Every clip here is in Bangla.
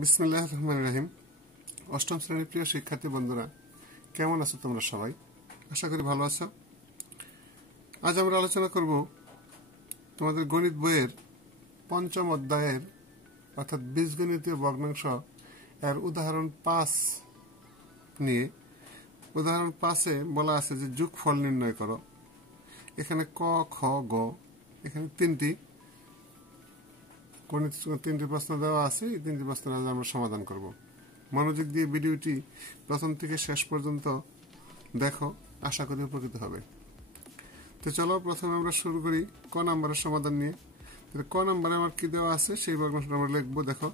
বিসমিল্লাহির রহমানির রহিম। অষ্টম শ্রেণীর প্রিয় শিক্ষার্থী বন্ধুরা, কেমন আছো তোমরা সবাই? আশা করি ভালো আছো। আজ আমরা আলোচনা করব তোমাদের গণিত বইয়ের পঞ্চম অধ্যায়ের অর্থাৎ বীজগণিতীয় ভগ্নাংশ এর উদাহরণ 5 নিয়ে। উদাহরণ 5-এ বলা আছে যে যোগফল নির্ণয় করো। এখানে ক, খ, গ, এখানে তিনটি প্রশ্ন দেওয়া আছে। এই তিনটি প্রশ্ন আমরা সমাধান করব। মনোযোগ দিয়ে ভিডিওটি প্রথম থেকে শেষ পর্যন্ত দেখো, আশা করি উপকৃত হবে। তো চলো প্রথমে আমরা শুরু করি ক নাম্বারের সমাধান নিয়ে। ক নাম্বারে আমার কি দেওয়া আছে সেই ভগ্নাংশটা আমরা লিখবো। দেখো,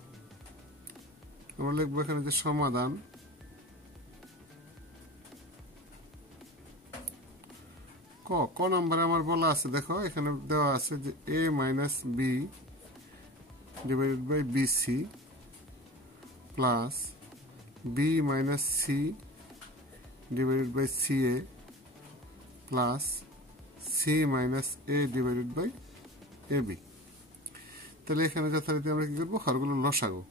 আমরা লিখবো এখানে যে সমাধান ক নাম্বারে আমার বলা আছে। দেখো, এখানে দেওয়া আছে যে a minus B divided by BC plus B minus C divided by CA plus C minus A divided by AB। তাহলে এখানে যথারীতি আমরা কি করবো, হরগুলো লসাগু।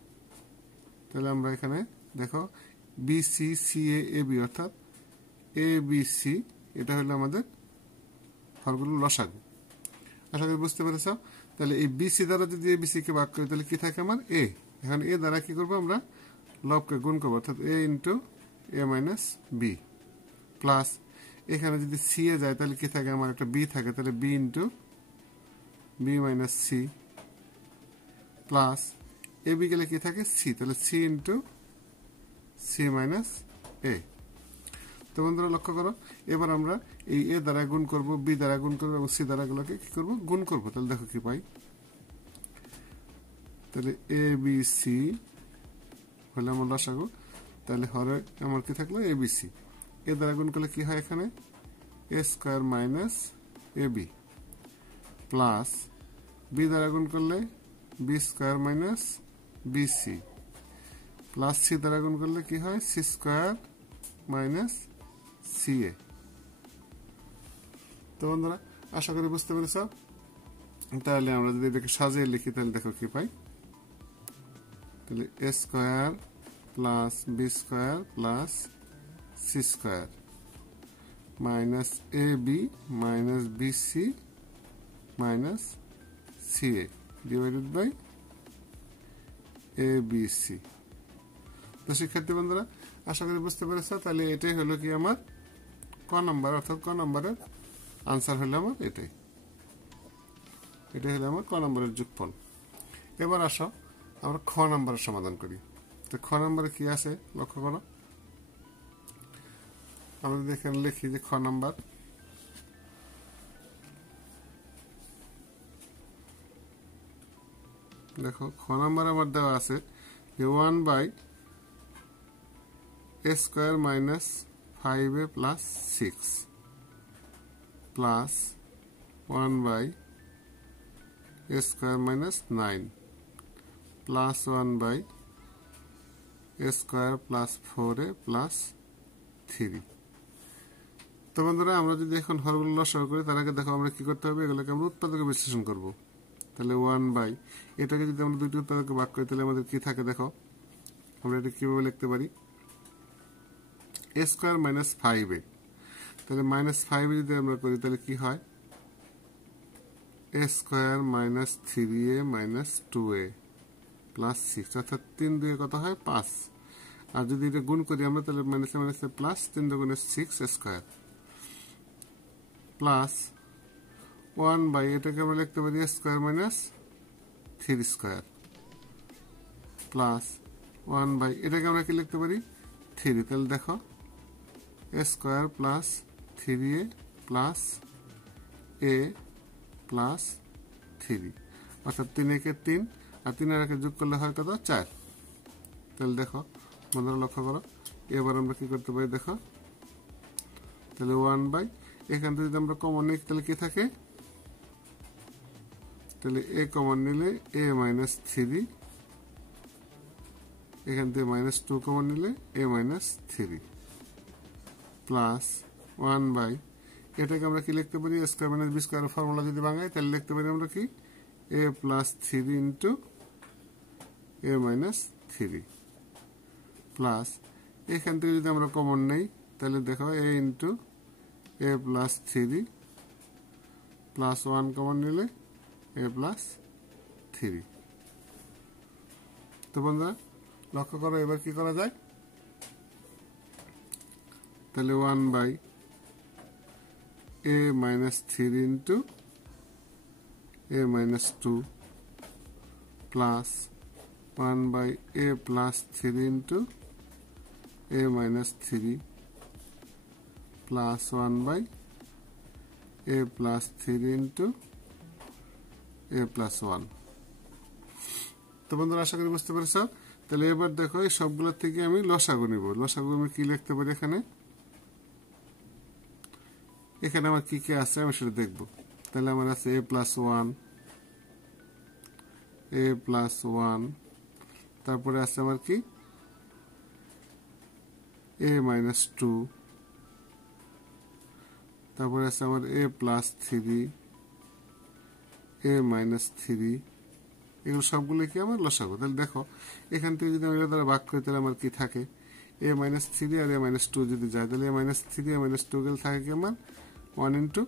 তাহলে আমরা এখানে দেখো BC CA AB অর্থাৎ ABC, এটা হলো আমাদের হরগুলো লসাগু। আশা করি বুঝতে পেরেছ। তাহলে এই বিসি দ্বারা যদি এবিসি কে ভাগ করি তাহলে কি থাকে আমার এ। এখন এ দ্বারা কি করবো, আমরা লবকে গুণ করবো, অর্থাৎ এ into A minus B plus এখানে যদি সি এ যায় তাহলে কি থাকে আমার একটা বি থাকে, তাহলে B into B minus C plus A B গেলে কি থাকে সি, তাহলে C into C minus A. তো বন্ধুরা লক্ষ্য করো, এবার আমরা এই এ দ্বারা গুণ করব, বি দ্বারা গুণ করবো এবং সি দ্বারা গুলোকে কি করবো, গুণ করবো। তাহলে দেখো কি পাই, তাহলে এ বি সি হলে আমার লসাগু। তাহলে হরে আমার কি থাকলো এ বি সি। এ দ্বারা গুণ করলে কি হয়, এখানে A square minus A B plus B দ্বারা গুণ করলে B square minus B C plus C দ্বারা গুণ করলে কি হয় সি স্কোয়ার মাইনাস সিএ। তো বন্ধুরা আশা করি বুঝতে পেরেছ। তাহলে আমরা যদি এটাকে সাজিয়ে লিখি তাহলে দেখো কি পাই, তাহলে A square plus B square plus C square minus A B minus B C minus C A divided by A B C. তো শিক্ষার্থী বন্ধুরা আশা করি বুঝতে পেরেছ। তাহলে এটাই হলো কি আমার ক নাম্বার, অর্থাৎ ক নাম্বারের আনসার হলো আমার এটাই হলো আমার ক নাম্বারের যোগফল। এবার আসো আমরা খ নাম্বারের সমাধান করি। তো খ নাম্বারে কি আছে লক্ষ্য করো, আমরা যদি এখানে লিখি যে খ নাম্বার, দেখো খ নাম্বার আমার দেওয়া আছে যে 1/a square minus 5a plus 6 plus 1/a square minus 9 plus 1/a square plus 4a plus 3। তো বন্ধুরা আমরা যদি এখন হরগুলো লসাগু করি তার আগে দেখো আমরা কি করতে হবে, এগুলোকে আমরা উৎপাদকে বিশ্লেষণ করব। তাহলে 1/, এটাকে যদি আমরা দুটি উৎপাদকে ভাগ করি তাহলে আমাদের কি থাকে, দেখো আমরা এটা কিভাবে লিখতে পারি, এ স্কোয়ার মাইনাস 5a। তাহলে মাইনাস 5 যদি আমরা করি তাহলে কি হয়, A square minus 3a minus 2a plus 6, অর্থাৎ 3 2 কত হয় 5। আর যদি এটা গুণ করি আমরা তাহলে minus minus plus 3 2 6 square plus 1/, এটাকে আমরা লিখতে পারি স্কোয়ার মাইনাস 3 স্কোয়ার প্লাস 1/, এটাকে আমরা কি লিখতে পারি 3। তাহলে দেখো এ স্কোয়ার প্লাস 3a প্লাস এ প্লাস 3, অর্থাৎ 3 একে 3 আর 3 এর একে যোগ করলে হয় কত 4। তাহলে দেখো বন্ধুরা লক্ষ্য করো, এবার আমরা কি করতে পারি, দেখো তাহলে 1/, এখান থেকে যদি আমরা কমন নিই তাহলে কি থাকে, তাহলে এ কমন নিলে এ মাইনাস 3, এখান থেকে মাইনাস 2 কমন নিলে এ মাইনাস 3 প্লাস 1/, এটাকে আমরা কি লিখতে পারি square minus B square formula যদি ভাঙাই তাহলে লিখতে পারি আমরা কি A plus 3 into A minus 3 plus এখান থেকে যদি আমরা কমন নেই তাহলে দেখো a into a plus 3 plus 1 common নিলে a প্লাস 3। তো বন্ধুরা লক্ষ্য করো এবার কি করা যায়, তাহলে 1 by a minus 3 into a minus 2 plus 1 by a plus 3 into a minus 3 plus 1 by a plus 3 into a plus 1। তো বন্ধুরা আশা করি বুঝতে পেরেছ। তাহলে এবার দেখো এই সবগুলোর থেকে আমি লসাগু নিব। লসাগু আমি কি লিখতে পারি, এখানে আমার কি কি আছে আমি সেটা দেখব। তাহলে আমার আছে a প্লাস 1, a প্লাস 1, তারপরে আছে আমার কি a মাইনাস 2, তারপরে আছে আমার a প্লাস 3, a মাইনাস 3, এগুলো সবগুলো কি আমার লসাগু। তাহলে দেখো এখান থেকে যদি আমি দ্বারা ভাগ করি তাহলে আমার কি থাকে, a মাইনাস 3 আর a মাইনাস 2 যদি যায় তাহলে a মাইনাস 3 a মাইনাস 2 গেলে থাকে কি আমার 1 ইন্টু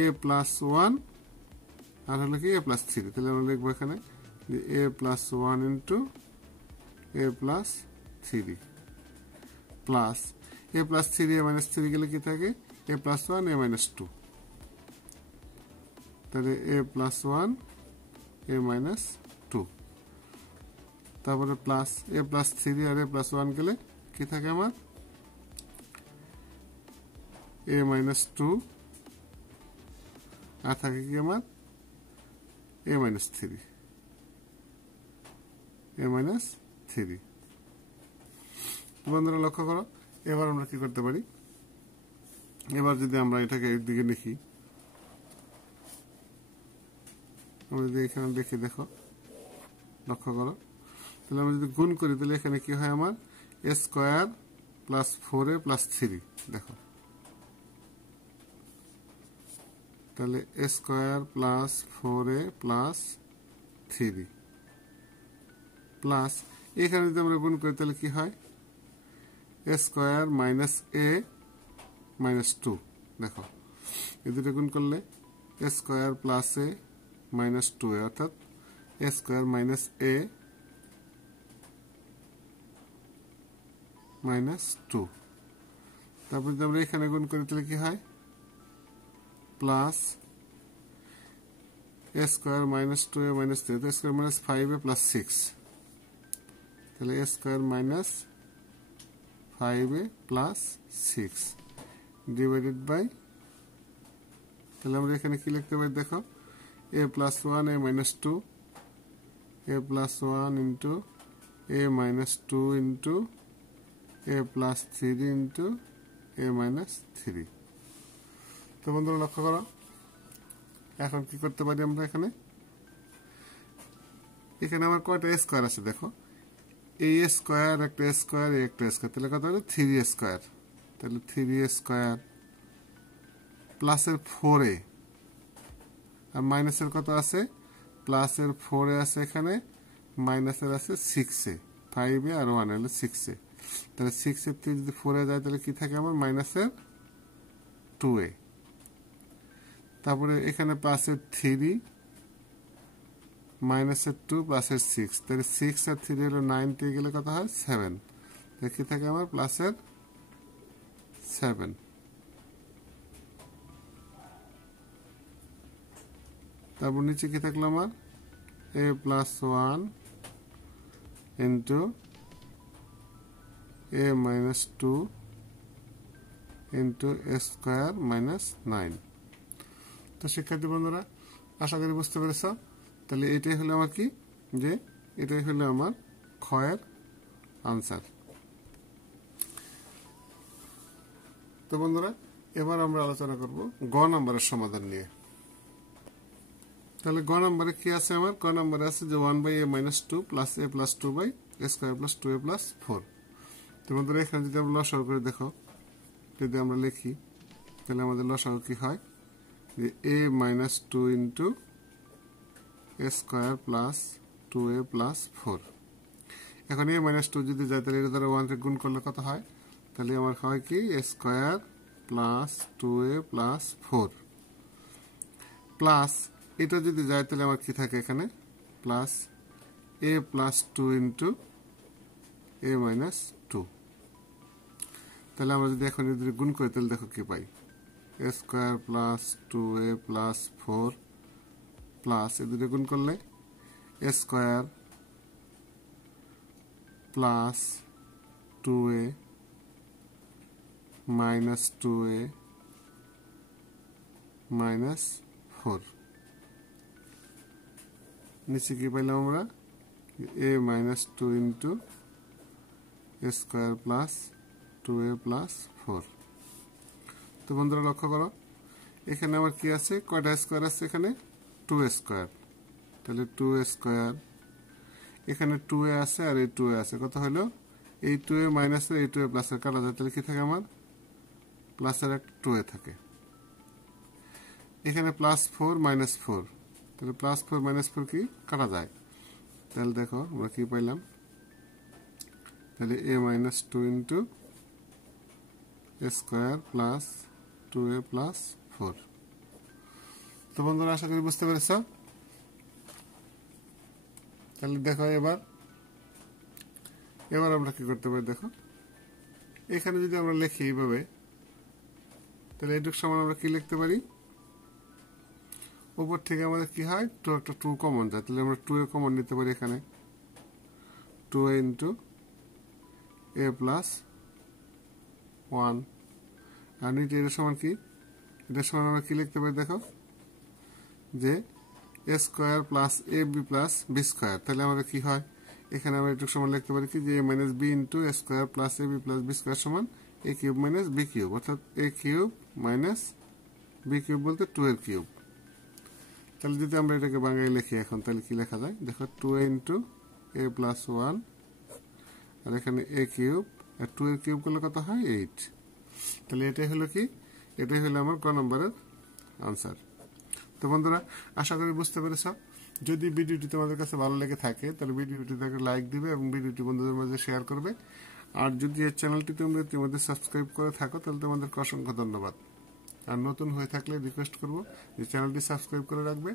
a প্লাস 1 আর হলো কি a প্লাস 3। তাহলে আমরা লিখবো এখানে যে a plus 1 into a plus 3 plus a plus 3 a minus 3 গেলে কি থাকে a প্লাস 1 a মাইনাস 2, তাহলে a প্লাস 1 a মাইনাস 2, তারপরে প্লাস a প্লাস 3 আর a প্লাস 1 গেলে কি থাকে আমার a মাইনাস 2 আর থাকে কি আমার a মাইনাস 3, a মাইনাস 3। বন্ধুরা লক্ষ্য করো এবার আমরা কি করতে পারি, এবার যদি আমরা এটাকে একদিকে লিখি, আমরা যদি এখানে লিখে দেখো লক্ষ্য করো, তাহলে আমরা যদি গুণ করি তাহলে এখানে কি হয় আমার a square plus 4a plus 3, দেখো তাহলে a square plus 4a plus 3 plus এখানে যদি আমরা গুণ করি তাহলে কি হয় a square minus a minus 2, দেখো এই দুটো গুণ করলে a square plus a minus 2a অর্থাৎ a square minus a minus 2। তারপর যদি আমরা এখানে গুণ করি তাহলে কি হয় plus a square minus 2a minus 3, a square minus 5a plus 6, তাহলে a square minus 5a plus 6 divided by, তাহলে আমরা এখানে কি লিখতে পারি দেখো a plus 1 a minus 2, a plus 1 into a minus 2 into a plus 3 into a minus 3। তো বন্ধুরা লক্ষ্য করো এখন কি করতে পারি আমরা, এখানে আমার কয়টা স্কোয়ার আছে দেখো, a স্কোয়ার একটা স্কোয়ার একটা স্কোয়ার, তাহলে কত হলো 3a স্কোয়ার, তাহলে 3a স্কোয়ার প্লাসের 4a আর মাইনাসের কত আছে প্লাসের 4a আছে এখানে, মাইনাসের আছে 6a, 5a আর 1 হলো 6a, তাহলে 6 এর থেকে যদি 4a যায় তাহলে কি থাকে আমার মাইনাসের 2a, তারপরে এখানে প্লাসের 3 মাইনাসের 2 প্লাসের 6, তাহলে 6 আর 3 হলো 9 থেকে গেলে কত হয় 7, তাহলে কি থাকে আমার প্লাসের 7। তারপর নিচে কি থাকলো আমার a plus 1 into a minus 2 into a square minus 9। তো শিক্ষার্থী বন্ধুরা আশা করি বুঝতে পেরেছ। তাহলে এটাই হলো আমার কি, যে এটাই হলো আমার ক্ষয়ের আনসার। তো বন্ধুরা এবার আমরা আলোচনা করব গ নম্বরের সমাধান নিয়ে। তাহলে গ নম্বরে কি আছে আমার, গ নম্বরে আছে যে 1 by a minus 2 plus a plus 2 by a square plus 2a plus 4। তো বন্ধুরা এখানে যদি আমরা লসাগু করে দেখো, যদি আমরা লিখি তাহলে আমাদের লসাগু কি হয় যে a minus 2 into a square plus 2a plus 4। এখন a মাইনাস 2 যদি যায় তাহলে এটা দ্বারা 1 কে গুণ করলে কত হয়, তাহলে আমার হয় কি a square plus 2a plus 4 plus এটা যদি যায় তাহলে আমার কি থাকে এখানে plus a plus 2 into a minus 2। তাহলে আমরা যদি এখন যদি গুণ করি তাহলে দেখো কি পাই, a square plus 2a plus 4 plus এ দুটো গুণ করলে a square plus 2a minus 2a minus 4, নিচে কি পাইলাম আমরা a minus 2 into a square plus 2a plus 4। তো বন্ধুরা লক্ষ্য করো এখানে আমার কি আছে, কয়টা স্কয়ার আছে এখানে 2a স্কয়ার, তাহলে 2a স্কয়ার এখানে 2a আছে আর এই 2a আছে, কত হলো এই 2a মাইনাস এই 2a প্লাস এর কাটা যায়, তাহলে কি থাকে আমার প্লাস এর একটা 2a থাকে। এখানে প্লাস 4 মাইনাস 4, তাহলে প্লাস 4 মাইনাস 4 কি কাটা যায়, তাহলে দেখো আমরা কি পাইলাম, তাহলে a minus 2 into a square plus 2a plus 4। তো বন্ধুরা আশা করি বুঝতে পেরেছ। তাহলে দেখো এবার আমরা কি করতে পারি, দেখো এখানে যদি আমরা লিখি এইভাবে তাহলে এটুক সমান আমরা কি লিখতে পারি, উপর থেকে আমাদের কি হয় একটা 2 কমন যায়, তাহলে আমরা 2a কমন নিতে পারি এখানে 2a ইন্টু a প্লাস 1 আর নিচে এটার সমান কি, এটার সমান আমরা কি লিখতে পারি দেখো যে a square plus ab plus b square, তাহলে আমাদের কি হয় এখানে আমরা একটু সমান লিখতে পারি কি যে a minus b into a square plus ab plus b square সমান a cube minus b cube, অর্থাৎ a cube minus b cube বলতে 2 এর কিউব। তাহলে যদি আমরা এটাকে বাংলায় লিখি এখন তাহলে কি লেখা যায় দেখো 2a ইন্টু a প্লাস 1 আর এখানে a কিউব আর 2 এর কিউব করলে কত হয় 8। তাহলে এটাই হলো কি, এটাই হলো আমার ক নম্বরের আনসার। তো বন্ধুরা আশা করি বুঝতে পেরেছ। যদি ভিডিওটি তোমাদের কাছে ভালো লেগে থাকে তাহলে ভিডিওটিতে লাইক দিবে এবং ভিডিওটি বন্ধুদের মাঝে শেয়ার করবে। আর যদি এই চ্যানেলটি তোমরা ইতিমধ্যে সাবস্ক্রাইব করে থাকো তাহলে তোমাদেরকে অসংখ্য ধন্যবাদ। আর নতুন হয়ে থাকলে রিকোয়েস্ট করব যে চ্যানেলটি সাবস্ক্রাইব করে রাখবে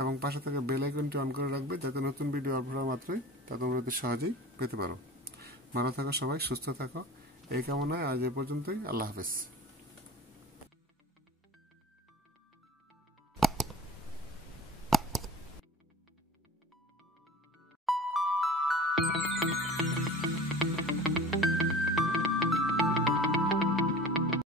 এবং পাশে থাকা বেল আইকনটি অন করে রাখবে যাতে নতুন ভিডিও আপলোড হওয়া মাত্রই তা তোমরা অতি সহজেই পেতে পারো। ভালো থাকো সবাই, সুস্থ থাকো, এই কামনায় আজ এ পর্যন্তই। আল্লাহ হাফেজ।